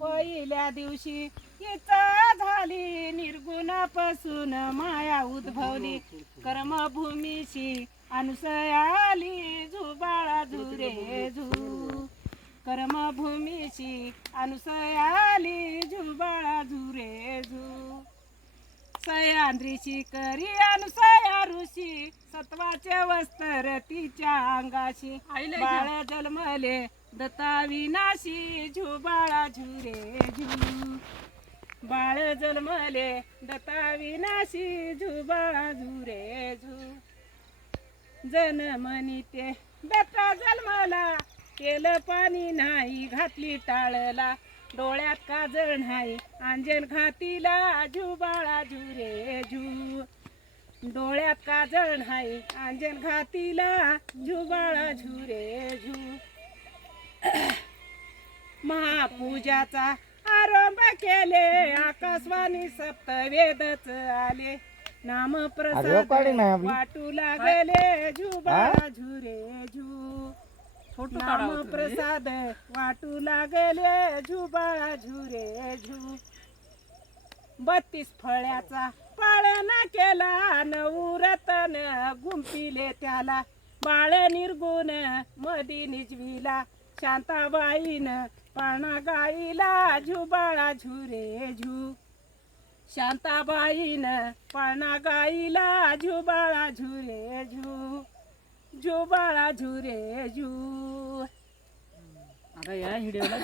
पहिल्या दिवशी इच्छा झाली निर्गुणापासून माया उद्भवली. कर्मभूमीशी अनुसयाली झुबाळा झुरे झू कर्मभूमीशी अनुसयाली झुबाळा झुरे झू सह्याद्रीची करी अनुसया ऋषी सत्वाचे वस्त्र तिच्या अंगाशी. बाळ जन्मले दत्ता विनाशी झुबाळा झुरे झू. बाळ जन्मले दत्ता विनाशी झुबाळा झुरे झू. जनमनी ते दत्ता जन्मला केलं पाणी नाही घातली टाळला. डोळ्यात काजळ नाही आंजन घातीला झुबाळा झुरे झू. डोळ्यात काजळ नाही आंजन घातीला झुबाळा झुरे महापूजाचा आरंभ केले. आकाशवाणी सप्तवेदच आले. नाम आपली. वाटू लागले. झुबाळा झुरे झू नाम प्रसाद वाटू लागले. झुबाळा झुरे झू बत्तीस फळ्याचा पाळण केला. नऊ रतन गुंपिले त्याला. बाळ निर्गुण मधी निजविला. शांताबाईन पाना गाईला झुबाळा झुरे झू शांताबाईन पाना गाईला झुबाळा झुरे झू झुबाळा झुरे झू. आता या व्हिडिओला